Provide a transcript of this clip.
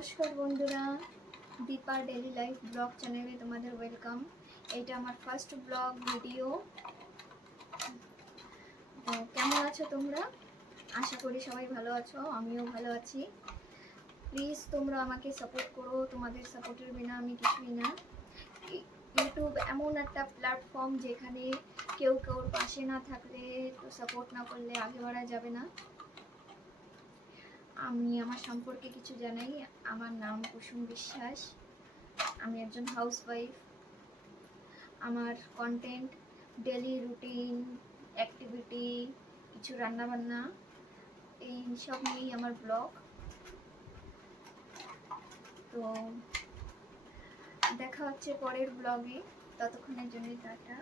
নমস্কার বন্ধুরা, Dipa daily life blog চ্যানেলে তোমাদের ওয়েলকাম। এটা আমার ফার্স্ট ব্লগ ভিডিও। তো কেমন আছো তোমরা? আশা করি সবাই ভালো আছো, আমিও ভালো আছি। প্লিজ তোমরা আমাকে সাপোর্ট করো, তোমাদের সাপোর্টের বিনা আমি কিছুই না। ইউটিউব এমন একটা প্ল্যাটফর্ম যেখানে কেউ কেউর পাশে না থাকলে, তো সাপোর্ট না করলে আগে বাড়া যাবে না। আমি আমার সম্পর্কে কিছু জানাই। আমার নাম কুসুম বিশ্বাস, আমি একজন হাউসওয়াইফ। আমার কন্টেন্ট ডেলি রুটিন, অ্যাক্টিভিটি, কিছু রান্নাবান্না, এই সব নিয়েই আমার ব্লগ। তো দেখা হচ্ছে পরের ব্লগে, ততক্ষণের জন্য টাটা।